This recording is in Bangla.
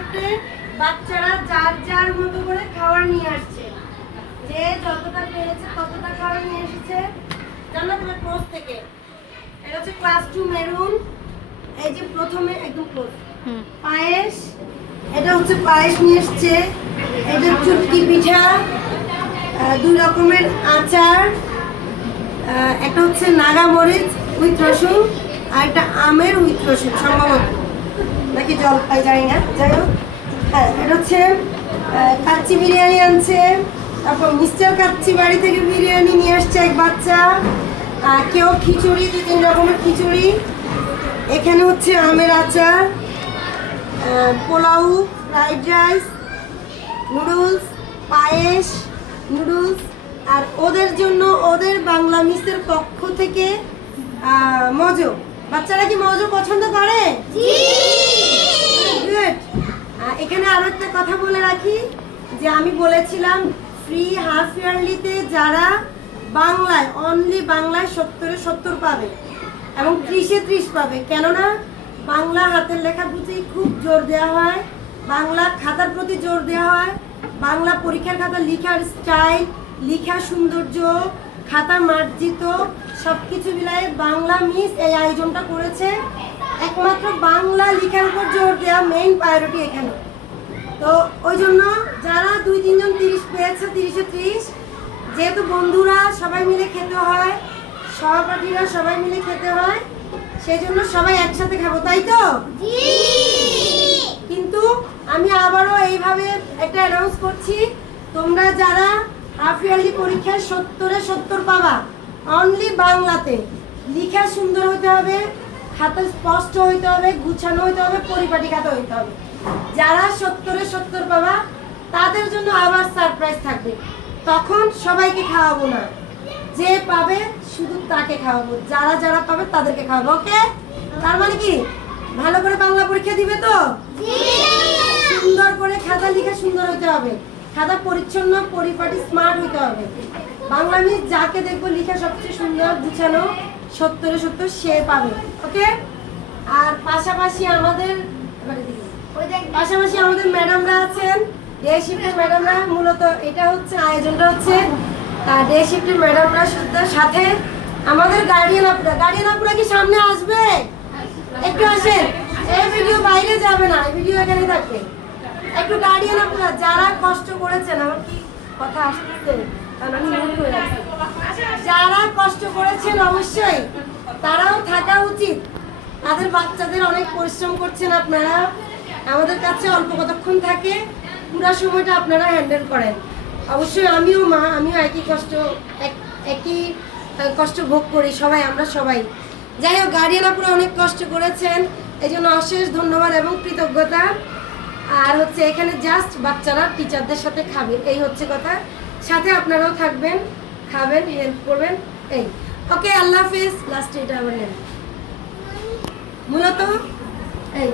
কনসেপ্টে বাচ্চারা যার যার মতো করে খাবার নিয়ে আসছে, যে যতটা পেরেছে ততটা খাবার নিয়ে এসেছে। জানো তোমার ক্লোজ থেকে এটা হচ্ছে ক্লাস 2 মেরুন। এই যে প্রথমে একদম ক্লোজ পায়েস, এটা হচ্ছে পায়েস নিয়ে এসছে। এটা চুটকি পিঠা, 2 রকমের আচার, একটা হচ্ছে নাগা মরিচ উইথ রসুন আর একটা আমের উইথ রসুন সম্ভবত, নাকি জলপাই জানি না, যাই হোক। হ্যাঁ, এটা হচ্ছে কাচ্চি বিরিয়ানি আনছে। তারপর মিস্টার কাচ্চি বাড়ি থেকে বিরিয়ানি নিয়ে আসছে এক বাচ্চা। কেউ খিচুড়ি, 2-3 রকমের খিচুড়ি। এখানে হচ্ছে আমের আচার, পোলাও, ফ্রাইড রাইস, নুডলস, পায়েস, নুডলস। আর ওদের জন্য ওদের বাংলা মিসের পক্ষ থেকে মজো। বাচ্চারা কি মজো পছন্দ করে? গুড। এখানে আরো একটা কথা বলে রাখি যে আমি বলেছিলাম ফ্রি হাফ ইয়ারলিতে যারা বাংলায় অনলি বাংলায় 70-এ 70 পাবে এবং 30-এ 30 পাবে। কেননা বাংলা হাতের লেখার প্রতি খুব জোর দেওয়া হয়, বাংলা খাতার প্রতি জোর দেওয়া হয়, বাংলা পরীক্ষার খাতা লেখার স্টাইল, লেখা সৌন্দর্য, খাতা মার্জিত সব কিছু মিলাই বাংলা মিস এই আয়োজনটা করেছে। একমাত্র বাংলা লেখার উপর জোর দেওয়া মেইন প্রায়োরিটি এখানে। তো ওই জন্য যারা 2-3 জন 30 পেয়েছে, 30-এ 30, যেহেতু বন্ধুরা সবাই মিলে খেতে হয়, সহপাঠীরা সবাই মিলে খেতে হয়, সেই জন্য সবাই একসাথে খাবো, তাই তো? কিন্তু আমি আবারও এইভাবে একটা অ্যানাউন্স করছি, তোমরা যারা হাফ ইয়ারলি পরীক্ষায় 70-এ 70 পাবা, অনলি বাংলাতে লেখা সুন্দর হতে হবে, খাতা স্পষ্ট হইতে হবে, গুছানো হইতে হবে, পরিপাটি খাতা হইতে হবে। যারা 70-এ 70 পাবা তাদের জন্য আবার সারপ্রাইজ থাকবে। তখন সবাইকে খাওয়াবো না, যে পাবে শুধু তাকে খাওয়াবো, যারা যারা পাবে তাদেরকে খাওয়াবো। ওকে? তার মানে কি ভালো করে বাংলা পরীক্ষা দিবে তো? সুন্দর করে খাতা লেখা সুন্দর হতে হবে, খাতা পরিচ্ছন্ন, পরিপাটি, স্মার্ট হইতে হবে। বাংলা মিস যাকে দেখবো লেখা সবচেয়ে সুন্দর গুছানো 70-এ 70 সে পাবে। ওকে? আর পাশাপাশি আমাদের ম্যাডামরা আছেন, ডে শিফটের ম্যাডামরা। মূলত এটা হচ্ছে আয়োজনটা হচ্ছে ডে শিফটের ম্যাডামরা সাথে আমাদের গার্ডিয়ান আপুরা কি সামনে আসবে? একটু আসেন, এই ভিডিও বাইরে যাবে না, এই ভিডিও এখানে থাকবে। একটু গার্ডিয়ান আপুরা যারা কষ্ট করেছেন, আমার কি কথা আসছে, যারা কষ্ট করেছেন অবশ্যই তারাও থাকা উচিত। তাদের বাচ্চাদের অনেক পরিশ্রম করছেন আপনারা, আমাদের কাছে অল্প কতক্ষণ থাকে, পুরো সময়টা আপনারা হ্যান্ডেল করেন। অবশ্যই আমিও মা, আমিও একই কষ্ট ভোগ করি, আমরা সবাই। যাই হোক, গার্ডিয়ান আপুরা অনেক কষ্ট করেছেন, এই জন্য অশেষ ধন্যবাদ এবং কৃতজ্ঞতা। আর হচ্ছে এখানে জাস্ট বাচ্চারা টিচারদের সাথে খাবে, এই হচ্ছে কথা। সাথে আপনারাও থাকবেন, খাবেন, হেল্প করবেন, এই। ওকে, আল্লাহ হাফেজ। লাস্টে এটা আবার নেন মূলত এই